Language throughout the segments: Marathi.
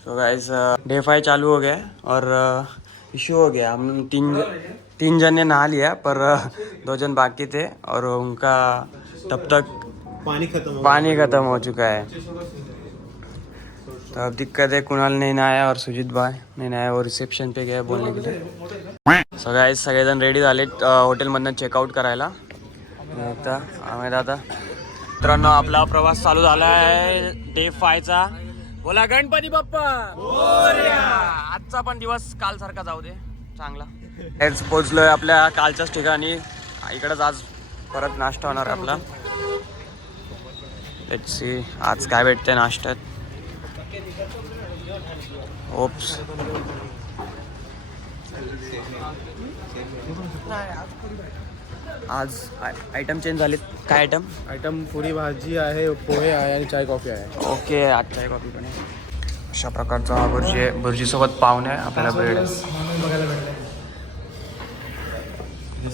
तो गाइस डे 5 चालू हो गया और इशू हो गया। हम तीन जन ने नहा लिया पर 2 जन बाकी थे और उनका तब तक पानी खत्म हो चुका है। तो अब दिक्कत है, कुणाल नहीं नहाया और सुजीत भाई नहीं नहाया, वो रिसेप्शन पे गया बोलने के लिए। सो गाइस सगळेजण रेडी झाले हॉटेलमधनं चेकआउट करायला। आता आम्ही दादा मित्रांनो आपला प्रवास चालू झाला आहे डे 5चा। बोला गणपती बाप्पा मोरया। आजचा पण दिवस काल सारखा जाऊ दे चांगला। हेच पोहोचलोय आपल्या कालच्याच ठिकाणी। इकडंच आज परत नाश्ता होणार आहे आपला। लेट्स सी आज काय भेटते नाश्त्यात। ओप्स आज आयटम चेंज झालेत। काय आयटम? पुरी भाजी आहे, पोहे आहे आणि चाय कॉफी आहे। ओके आज चाय कॉफी पण आहे। अशा प्रकारचा हा भुर्जी आहे। भुर्जीसोबत पाहुणे आहे, आपल्याला ब्रेड बघायला भेटले।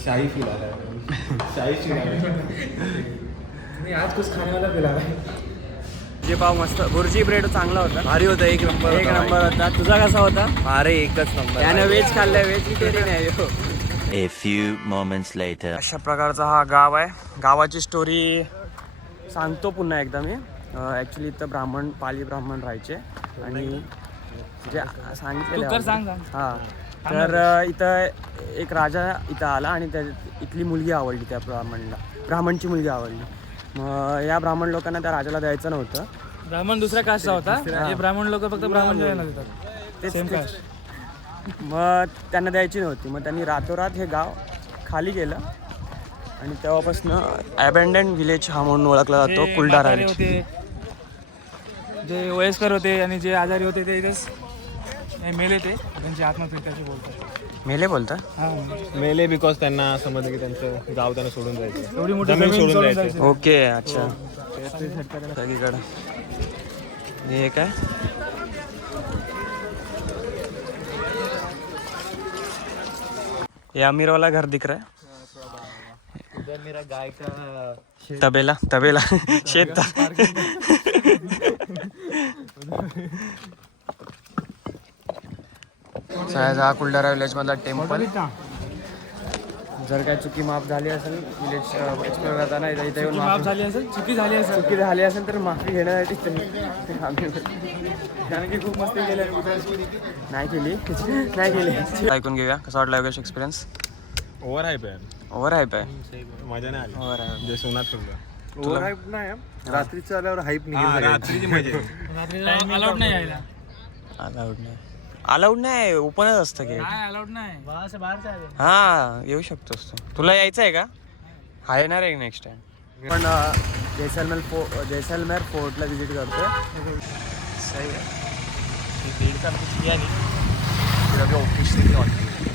शाही फील आ रहा है, शाही फील आ रहा है। आज कुछ खाने वाला फील आ रहा है। जे पाव मस्त, भुर्जी ब्रेड चांगला होता, भारी होता, एक नंबर होता। तुझा कसा होता? अरे एकच नंबर। त्यानं व्हेज खाल्लंय, व्हेजिटेरियन आहे हो। A few moments later. अशा प्रकारचा हा गाव आहे। गावाची स्टोरी सांगतो पुन्हा एकदा मी। ॲक्च्युली इथं पाली ब्राह्मण राहायचे आणि जे सांगितलेलं हां, तर इथं एक राजा इथं आला आणि त्या इथली मुलगी आवडली त्या ब्राह्मणची मुलगी आवडली। मग या ब्राह्मण लोकांना त्या राजाला द्यायचं नव्हतं। ब्राह्मण दुसऱ्या कास्टचा होता, हे ब्राह्मण लोक फक्त ब्राह्मण जेवायला देतात, सेम कास्ट। मग त्यांना द्यायची नव्हती। मग त्यांनी रातोरात हे गाव खाली केलं आणि तेव्हापासून अबँडन विलेज हा म्हणून ओळखला जातो कुलडारा होते, जे वयस्कर होते आणि जे आजारी होते ते इथेच मेले, ते त्यांची आत्महत्या बोलतात। मेले बोलता? हां, मेले बिकॉज त्यांना समजलं की त्यांचं गाव त्यांना सोडून जायचं, एवढी मोठी जमीन जमीन सोडून जायचं। ओके अच्छा। सगळीकडं हे काय ये अमीर वाला घर दिख रहा है। इधर मेरा गाय का तबेला शेत। हा कुलडारा विलेज मधला टेम्पल। जर काय चुकी माफ झाली असेल विलेज एक्सप्लोर करताना इथे येऊन माफ झाली असेल, चुकी झाली असेल तर माफी घेण्यासाठी कारण की खूप मस्ती केली नाही केली। ऐकून घेऊया कसा वाटला योगेश एक्सपिरियन्स? ओव्हर हाईप आहे, ओव्हर हाईप आहे, मजा नाही आली। ओव्हर हाईप म्हणजे सोनात फिरलो। ओव्हर हाईप नाही, रात्रीचं आल्यावर हाईप निघेल, रात्रीची मजा येईल। अलाउड नाही यायला, अलाउड नाही, ओपनच असतं की अलाउड नाही, बाहेर हा येऊ शकतोस तू। तुला यायचं आहे का? हा येणार आहे नेक्स्ट टाइम। पण जैसलमेर फोर्टला विजिट करतोय। सही है,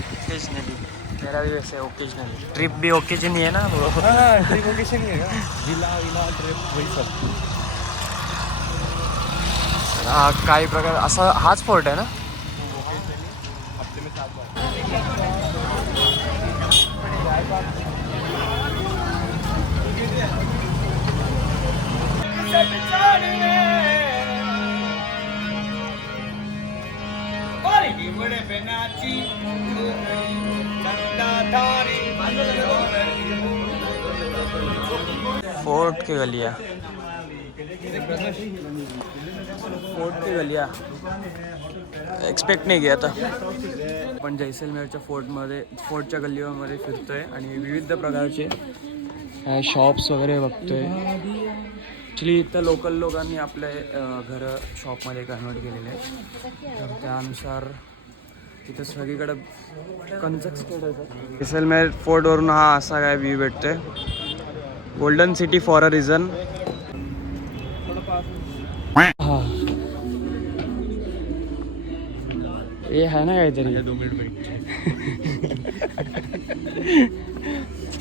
ओकेजनली मेरा भी वैसे ओकेजनली ट्रिप भी ओकेजन ही है ना वो। ट्रिप ओकेजन ही है, विला ट्रिप वही सब। हा काही प्रकार असा हाच फोर्ट आहे ना? हफ्ते में 7 बार। फोर्ट की गलियाँ एक्सपेक्ट नाही किया था। पण जैसलमेरच्या फोर्टच्या गल्लीमध्ये फिरतोय आणि विविध प्रकारचे शॉप्स वगैरे बघतोय। ॲक्च्युली इथं लोकल लोकांनी आपले घरं शॉपमध्ये कन्वर्ट केलेले आहेत, तर त्यानुसार तिथं सगळीकडं कन्स्ट्रक्टेड आहे। जैसलमेर फोर्टवरून हा असा काय व्ह्यू भेटतोय। Golden city for a reason. हा ये है ना काहीतरी 2 मिनट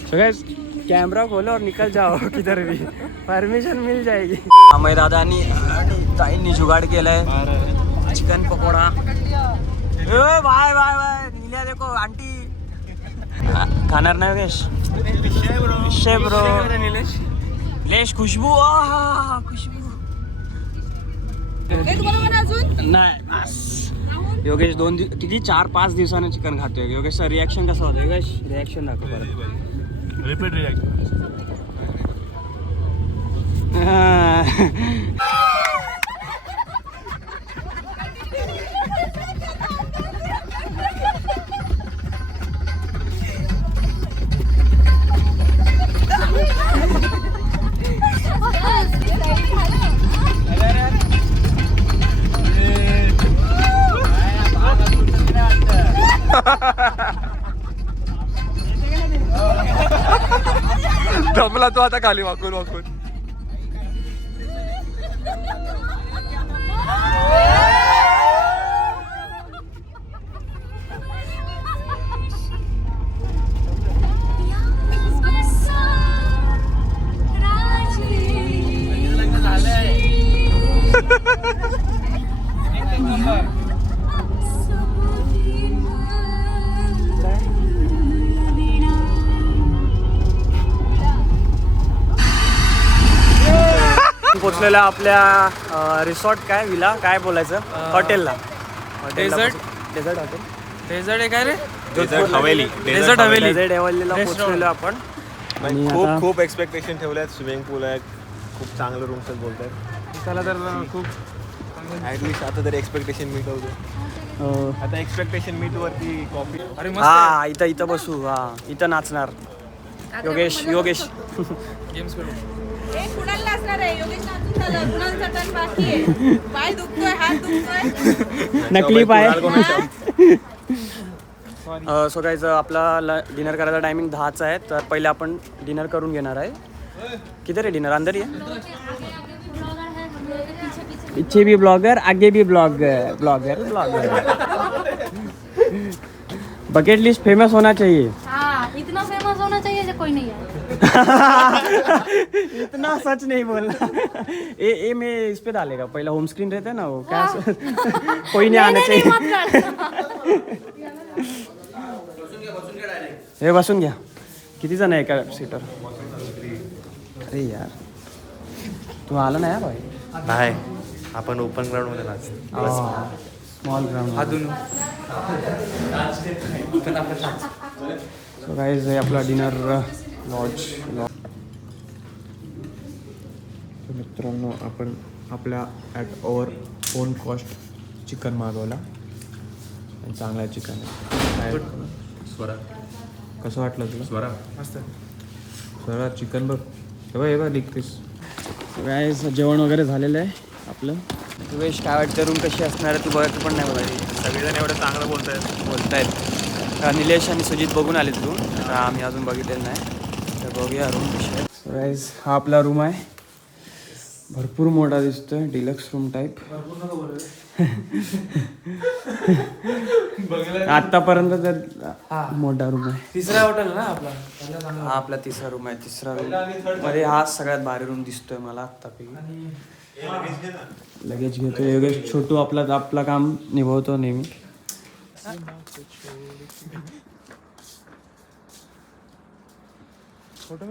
So guys, कैमरा खोलो और निकल जाओ किधर भी, परमिशन मिल जाएगी। अमय दादानी ताईंनी जुगाड केलाय chicken pakora. Bye bye bye नील्या देखो आंटी खाणार नाही योगेश? विषय ब्रो निलेश खुशबू, खुशबू नाही बस. योगेश किती 4-5 दिवसानं चिकन खातोय. योगेशचं रिॲक्शन कसं होतं? योगेश रिॲक्शन दाखव परत. Repeat reaction. दमला तो आता खाली वाकून वाकून. पोचलेला आपल्या रिसॉर्ट काय विला काय बोलायचं हॉटेलला. डेझर्ट हॉटेल डेझर्ट आहे काय रे? Desert Haveli. Desert Haveli. Desert हवेलीला पोचलेलो आपण. आणि खूप आता- खूप एक्सपेक्टेशन ठेवले आहेत. स्विमिंग पूल आहे, खूप चांगलं रूम्स आहेत बोलतात. त्याला तर खूप ॲटलिस्ट आता तरी एक्सपेक्टेशन मीट होतो. आता एक्सपेक्टेशन मीट वरती कॉफी. अरे मस्त हा इथं बसू. हा इथं नाचणार योगेश. गेम्स खेळू. कुणाला नाचणार आहे? योगेश नाचून झालं, कुणाला चटण बाकी आहे. पाय दुखतोय, हात दुखतोय. नकली पाय. हा? सो गाईज आपला डिनर करायचा टायमिंग 10चा आहे. तर पहिले आपण डिनर करून घेणार आहे. किती रे डिनर? अंदर आहे. पीछे भी ब्लॉगर, आगे भी ब्लॉगर. बकेट लिस्ट फेमस होना चाहिए. हाँ, इतना फेमस होना चाहिए जो कोई नहीं है. इतना सच नहीं बोलना. ये मैं इस पे डालेगा. पहला होम स्क्रीन रहता है ना वो क्या कोई नहीं आना चाहिए. हे बसून घ्या. किती जण आहे एका सीटर? अरे यार तू आला नाही भाई. नाही, आपण ओपन ग्राउंड मध्ये नाच. Small ground. सो गाईज आपला डिनर लॉज. मित्रांनो, आपण आपल्या at over on cost chicken मागवला आणि चांगला चिकन आहे. स्वरा कसं वाटलं तुला? स्वरा मस्त. स्वरा चिकन बघ. हे बघ लिग पीस. गाईज जेवण वगैरे झालेलं आहे आपलं. वेश काय वाटतं रूम कशी असणार आहे? तू बघत पण नाही बघायची. सगळेजण एवढं चांगलं बोलतायत. निलेश आणि सुजित बघून आले तू. तर आम्ही अजून बघितलेलं नाही. तर बघूया रूम कशी आहे. गाईज हा आपला रूम आहे. भरपूर मोठा दिसतोय. Deluxe room type. आतापर्यंत तर मोठा रूम आहे. तिसरा हॉटेल ना आपला. हा आपला तिसरा रूम आहे. तिसरा रूम मध्ये हा सगळ्यात भारी रूम दिसतोय मला आत्तापैकी. लगेच घेतो योगेश. छोटू आपला काम निभवतो नेहमी.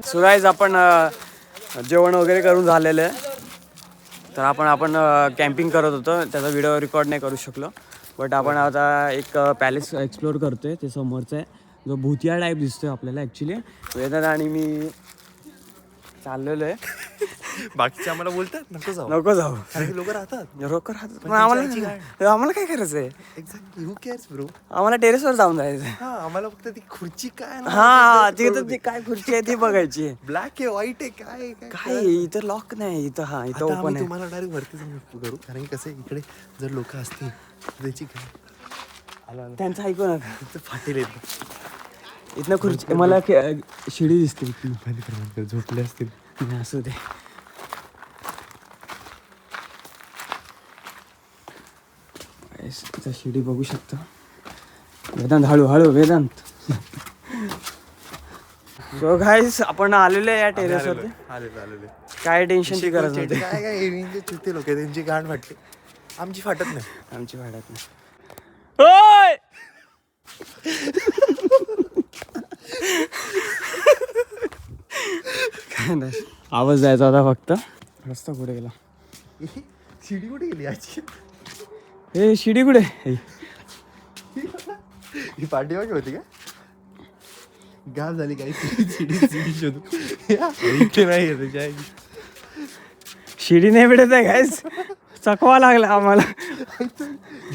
सो गाईज आपण जेवण वगैरे करून झालेलं आहे. तर आपण कॅम्पिंग करत होतो. त्याचा व्हिडिओ रेकॉर्ड नाही करू शकलो. बट आपण आता एक पॅलेस एक्सप्लोअर करतोय. ते समोरचं आहे. जो भूतिया टाईप दिसतोय आपल्याला ॲक्च्युली. वेदांत आणि मी चाललेलो आहे. बाकीचे आम्हाला बोलतात नको जाऊ कारण की लोक राहतात. पण आम्हाला काय करायचं आहे? एक्झॅक्टली, हू केअर्स ब्रो. आम्हाला टेरेसवर जाऊन जायचं. हा, आम्हाला फक्त ती खुर्ची काय हा तिथं ती काय खुर्ची आहे ती बघायची. ब्लॅक आहे, व्हाईट आहे, काय काय इथं लॉक नाही. इथं हा इथं आता ओपन आम्ही आहे. तुम्हाला डायरेक्ट वरती जाऊन करू. कारण की कसं आहे, इकडे जर लोक असतील तर त्याची काय त्यांचं ऐकू नका. इथं फाटेल येत. इथनं खुर्ची मला शिडी दिसते इथनं. झोपले असतील. असू दे. इथं शिडी बघू शकता. वेदांत हळू वेदांत. सो गाईस आपण आलेलो आहे या टेरेसवरती. आलेले काय टेन्शनची गरज नाही. काय एरियाचे चुते लोक त्यांची गाण फाटली. आमची फाटत नाही. आमची भाड्यात नाही. ओय काय नाही. आवाज द्यायचा होता फक्त. रस्ता कुठे गेला? शिडी कुठे गेली याची? हे शिडी कुठे? ही पाठीमागे होती का? गाव झाली काही शिडी शोधू इथे नाही येत त्याच्या आईची. शिडी नाही भेटत आहे गाईस. चकवा लागला आम्हाला.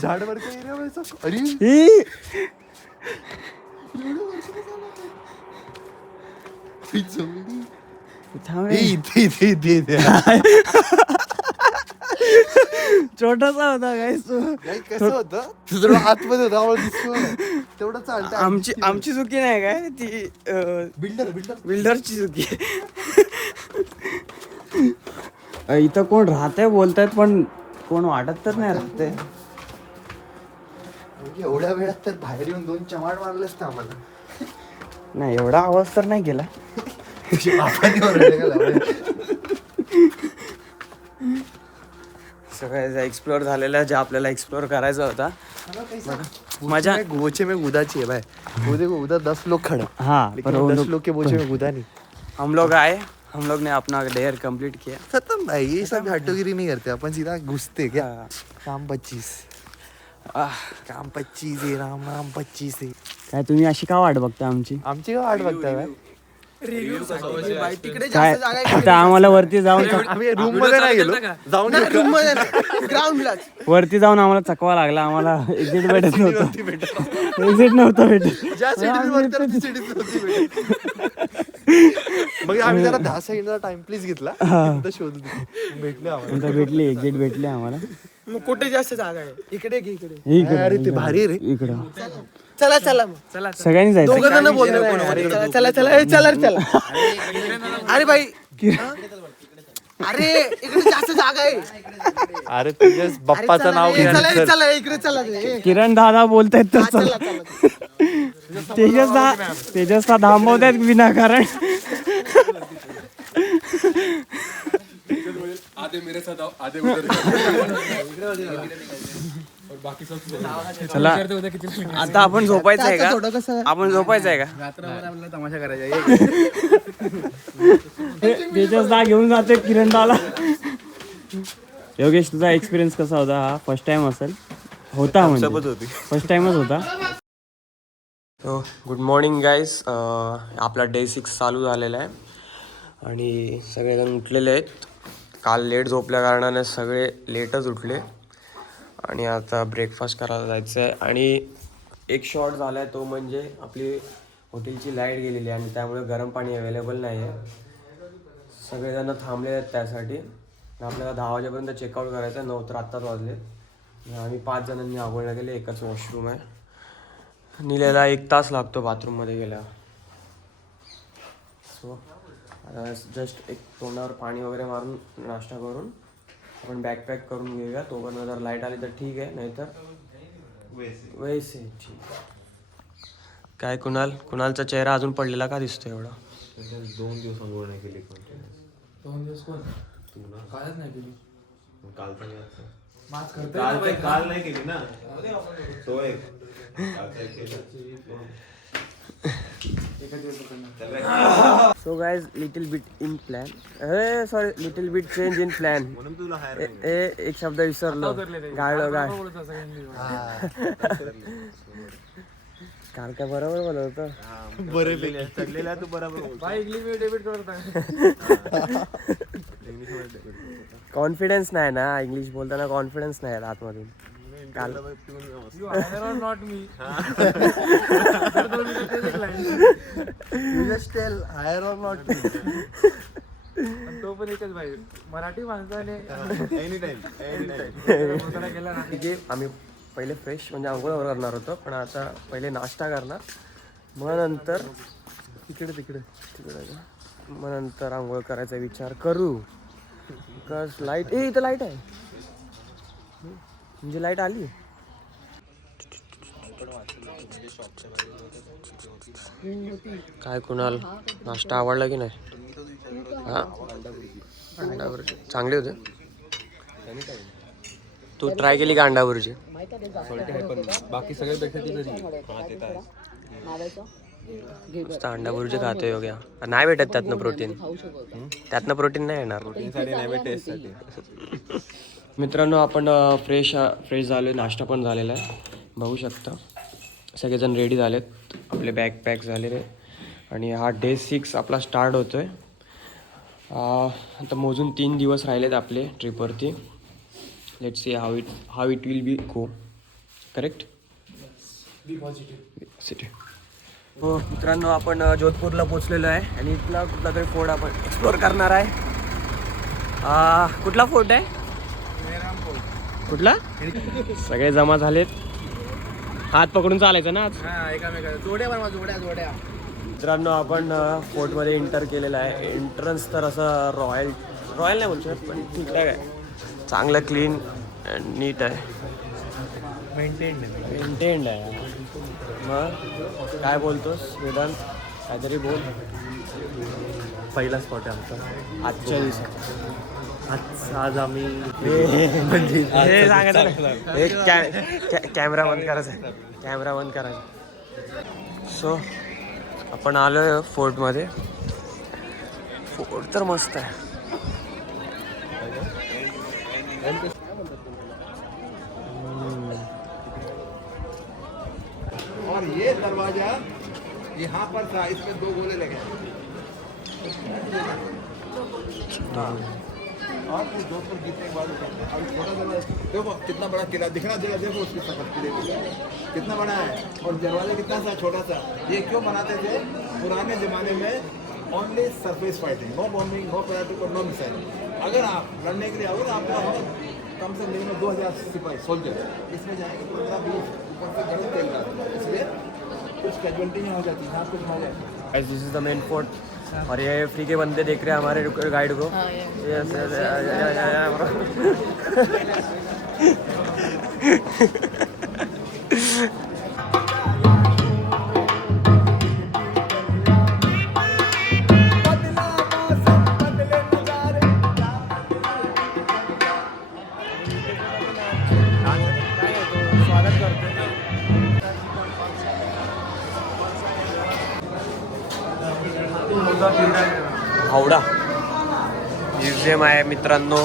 झाडवर काही एरियामध्ये अरे ही थांब रे. इथे छोटासा होता गाईस. कसं होतं तुझं आतमध्ये होता आम्हाला दिसतो तेवढं चालतं. आमची चुकी नाही काय ती बिल्डरची चुकी. इथं कोण राहतंय बोलतायत पण कोण वाटत तर नाही राहतंय. एवढ्या वेळात तर बाहेर येऊन 2 चमाट मारले असतं आम्हाला. नाही एवढा आवाज तर नाही केला. सगळं एक्सप्लोअर झालेलं जे आपल्याला एक्सप्लोअर करायचा होता. मजा गोचे में उदाची है भाई. वो देखो उधर 10 लोग खड़े. हाँ लेकिन 10 लोग के बोचे में उदा नहीं. हम लोग आए, हम लोग ने अपना डेयर कंप्लीट किया. खत्म भाई. ये सब घाटोगिरी नहीं करते अपन, सीधा घुसते क्या. काम 25 काम 25 आहे. राम राम 25 आहे. काय तुम्ही अशी का वाट बघता आमची? आमची वाट बघताय भाई. काय आता आम्हाला वरती जाऊन आम्ही रूम मध्ये नाही गेलो. जाऊन रूम मध्ये ग्राउंडला वरती जाऊन आम्हाला चकवा लागला. आम्हाला एक्झिट भेटत नव्हतं. एक्झिट नव्हतं भेटत. ज्या सिटीत वरती ती सिटीत नव्हती मग आम्ही जरा 10 सेकंडचा टाइम प्लीज घेतला. शोधू भेटले आम्हाला. भेटली एक्झिट भेटली आम्हाला. कुठे जास्त जागा आहे? इकडे अरे ते भारी रे. इकडं चला चला चला सगळ्यांनी जायचं. चला चला चला चला. अरे भाई अरे इकडे जास्त जागा आहे. अरे तुझ्या बाप्पाचं नाव घे. चला इकडे चला. किरण दादा बोलतायत तर चला. तेजस थांबवतायत विनाकारण. चला आता आपण झोपायचं आहे का? आपण झोपायचं आहे का? तमाशा करायचा. तेजस दा घेऊन जाते किरण दाला. योगेश तुझा एक्सपिरियन्स कसा होता? हा फर्स्ट टाइम असेल. होता म्हणजे फर्स्ट टाइमच होता. So good morning guys. आपला डे 6 चालू झालेला आहे आणि सगळेजण उठलेले आहेत. काल लेट झोपल्या कारणाने सगळे लेटच उठले आणि आता ब्रेकफास्ट करायला जायचं आहे. आणि एक शॉर्ट झाला आहे तो म्हणजे आपली हॉटेलची लाईट गेलेली आहे आणि त्यामुळे गरम पाणी अवेलेबल नाही आहे. सगळेजण थांबले आहेत त्यासाठी. आपल्याला 10 वाजेपर्यंत चेकआउट करायचं आहे. 9 तर आत्ताच वाजले. आम्ही 5 जणांनी आंघोळला गेले. एकच वॉशरूम आहे. निलेला 1 तास लागतो बाथरूममध्ये गेल्यावर. सो आता जस्ट एक तोंडावर पाणी वगैरे मारून नाश्ता करून आपण बॅकपॅक करून घेऊया. तोपर्यंत जर लाईट आली तर ठीक आहे, नाहीतर वैसे ठीक. काय कुणालचा चेहरा अजून पडलेला का दिसतो एवढा? 2 दिवस अंघोळ नाही केली. 2 दिवस कोण? कालच नाही केली. काल नाही केली ना. So guys little bit in plan. Sorry little bit change in plan. एक शब्द विसरलो. गाळलो गाळ. काल काय बरोबर बोलत होतं. चढलेला तू बरोबर. भाई इंग्लिश मध्ये डेबिट करत आहे. कॉन्फिडन्स नाही ना. इंग्लिश बोलताना कॉन्फिडन्स नाही आतमधून. काल You hire or not me? तो पण एकच भाई. मराठी माणसाने गेला ना. ठीक आहे. आम्ही पहिले फ्रेश म्हणजे आंघोळ करणार होतो, पण आता पहिले नाश्ता करणार, मग नंतर तिकडे मग नंतर आंघोळ करायचा विचार करू. बिकॉज लाईट इथं लाईट आहे म्हणजे लाईट आली. काय कुणाल नाश्ता आवडला की नाही? हा अंडा भुर्जी चांगले होते. तू ट्राय केली का अंडा भुर्जी? बाकी सगळे नुसतं अंडा भुर्जी खातोय योग्य. नाही भेटत त्यातनं प्रोटीन. त्यातनं प्रोटीन नाही येणार. मित्रांनो आपण फ्रेश झालो आहे, नाश्ता पण झालेला आहे, बघू शकता. सगळेजण रेडी झालेत, आपले बॅग पॅक झालेले आणि हा डे 6 आपला स्टार्ट होतो आहे. आता मोजून 3 दिवस राहिलेत आपले ट्रिपवरती. Let's see how it will be go. Correct. Be positive. हो मित्रांनो, आपण जोधपूरला पोचलेलो आहे आणि इथला कुठला तरी फोर्ट आपण एक्सप्लोअर करणार आहे. कुठला फोर्ट आहे? कुठला? सगळे जमा झालेत, हात पकडून चालायचं ना आज. जोड्या मित्रांनो आपण फोर्टमध्ये एंटर केलेलं आहे. एंट्रन्स तर असं रॉयल नाही बोलू शकत, पण ठीकठाक आहे, चांगलं क्लीन अँड नीट आहे, मेंटेन्ड आहे. मग काय बोलतोस वेदांत? काहीतरी बोल. पहिला स्पॉट आहे आमचा आजच्या दिवसात. आज आम्ही हे सांगायचं ना, एक कॅमेरा बंद करायचा, कॅमेरा बंद करायचा. सो आपण आलो आहे फोर्टमध्ये. फोर्ट तर मस्त आहे. और ये दरवाजा यहाँ पर था, इसमें 2 गोले लगे और फिर जोधपुर जीतने के बाद अभी छोटा दरवाजा देखो कितना बड़ा किला दिख रहा है, देखो उसकी शकल किले की कितना बड़ा है और दरवाजा कितना सा छोटा सा. ये क्यों बनाते थे? पुराने ज़माने में only surface fighting, no bombing, no parachute, no missile. अगर आप लड़ने के लिए आओगे तो आपको कम से कम 2000 सिपाही सोल्जर इसमें जाएंगे, 15-20 ऊपर से गड़े तेल डालते हैं, इसलिए कुछ कैजुअलिटी नहीं हो जाती, यहाँ कुछ हो जाए. दिस इज द मेन फोर्ट और ये फ्री के बंदे देख रहे हैं हमारे गाइड को. हावडा म्युझियम आहे मित्रांनो,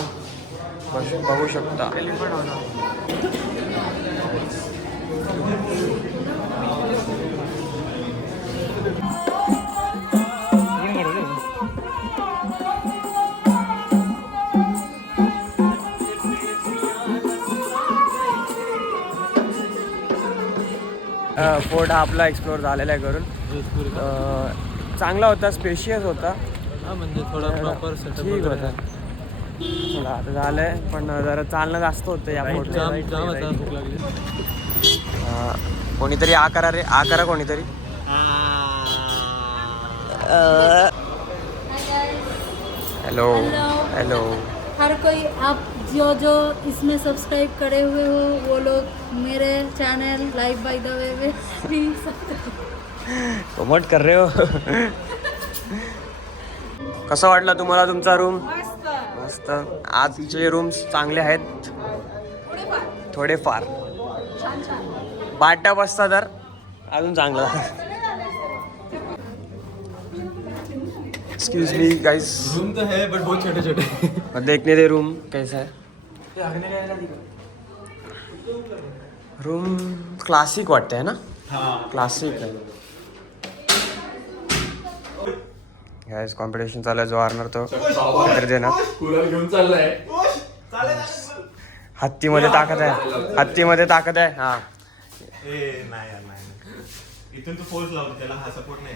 बघू शकता. फोर्ट हा आपला एक्सप्लोअर झालेला आहे करून. चांगला होता, स्पेशियस होता, म्हणजे थोडा प्रॉपर ठीक होता. थोडा आता झालं आहे, पण जरा चालणं जास्त होतं या फोर्टला. भूक लागली. कोणीतरी आ करा कोणीतरी. Hello hello. हर कोई आप जो इसमें सब्सक्राइब करे हुए हो वो लोग मेरे channel live by the way में प्रमोट कर रहे हो. कसा वाटला तुम्हाला तुमचा रूम? मस्त. मस्त. आजचे रूम्स चांगले आहेत थोडेफार. बाटा बसता तर अजून चांगला. एक्सक्यूज मी गाइस, रूम तो है बट बहुत छोटे छोटे. देखने दे रूम कैसा है. रूम क्लासिक वाटतं आहे ना? क्लासिक आहे. गाइस कॉम्पिटिशन चालू आहे, जो हारणार तो काहीतरी देणार. कूलर घेऊन चाललाय. हत्तीमध्ये ताकद आहे, हत्तीमध्ये ताकद आहे. हा इथून तू फोर्स लावतो त्याला, हा सपोर्ट नाही.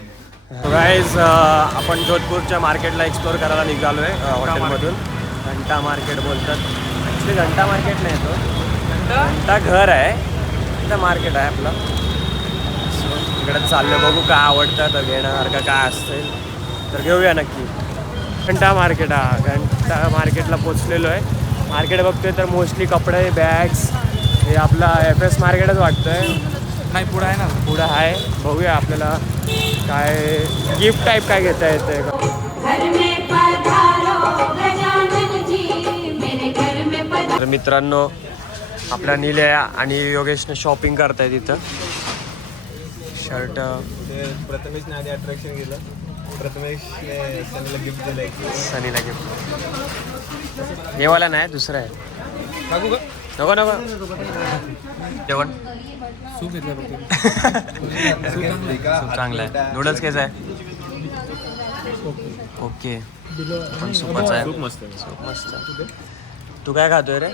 गाइस आपण जोधपूरच्या मार्केटला एक्सप्लोअर करायला निघालो आहे हॉटेलमधून. घंटा मार्केट बोलतात, ॲक्च्युली घंटा मार्केट नाही तो, घंटा घर आहे, तिथं मार्केट आहे आपलं. इकडे चाललं, बघू काय आवडतं तर घेण्यासारखं काय असेल तर घेऊया नक्की. घंटा मार्केट, हा घंटा मार्केटला पोचलेलो आहे. मार्केट बघतोय तर मोस्टली कपडे, बॅग्स, हे आपला FS मार्केटच वाटतं आहे. नाही पुढं आहे ना, पुढं आहे, बघूया आपल्याला काय गिफ्ट टाईप काय घेता येते. तर मित्रांनो आपल्या निलया आणि योगेशने शॉपिंग करतायत इथं. शर्ट प्रथमेशने आधी अट्रॅक्शन केलं. प्रथमेशने सनीला गिफ्ट दिलं. सनीला गिफ्ट हे वाला नाही, दुसरा आहे. नको नको जेवण सूप घेतलं बघ सूप चांगलं आहे. नूडल्स कसं आहे? ओके पण सूपच आहे. सूप मस्त तू काय खातोय रे?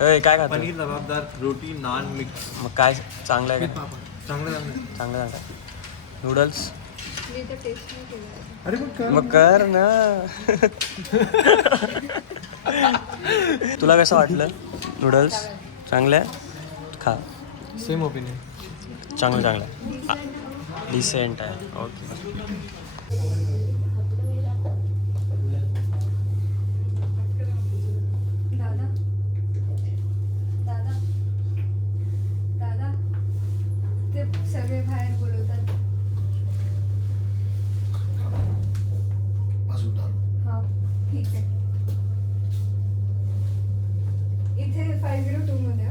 काय खातोय? पनीर लबाबदार रोटी नान मिक्स. मग काय चांगलं आहे का? चांगलं चांगलं नूडल्स मी तर टेस्ट नाही केलं. अरे मग कर ना. तुला कसं वाटलं नूडल्स? चांगलं आहे खा. Same opinion. चांगलं डिसेंट आहे. ओके दादा दादा दादा ते सगळे बाहेर बोलवतात. हा ठीक आहे. इथे 502 मध्ये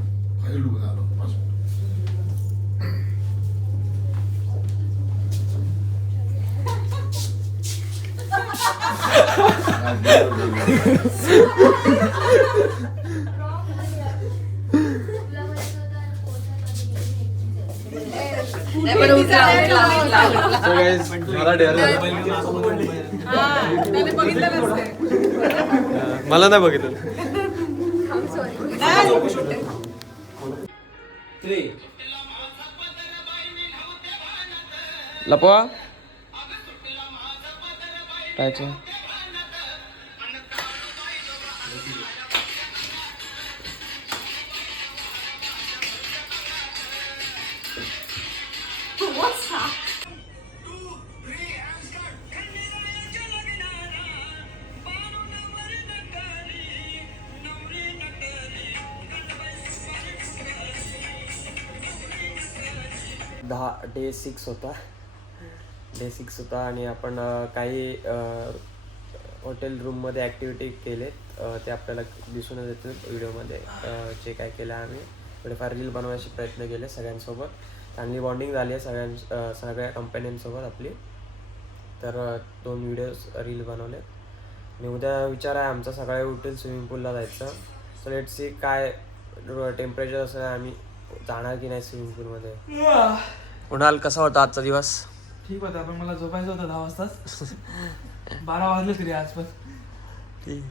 त्याने बघितलं नसते. मला नाही बघितलं. लपवा कायचं डे 6 होता आणि आपण काही हॉटेल रूममध्ये ॲक्टिव्हिटी केलेत. ते आपल्याला दिसूनच येतील व्हिडिओमध्ये. जे काय केलं आम्ही थोडेफार रील बनवायचे प्रयत्न केले सगळ्यांसोबत. चांगली बॉन्डिंग झाली आहे सगळ्या कंपन्यांसोबत आपली. तर 2 व्हिडिओज रील बनवले आणि उद्या विचार आहे आमचा सकाळी उठून स्विमिंग पूलला जायचं. सो लेट सी काय टेम्परेचर असं आम्ही जाणार की नाही स्विमिंग पूलमध्ये. कुणाल कसा होता आजचा दिवस? ठीक होता पण मला झोपायचं होतं 10 वाजताच. 12 वाजले तरी आज पण. ठीक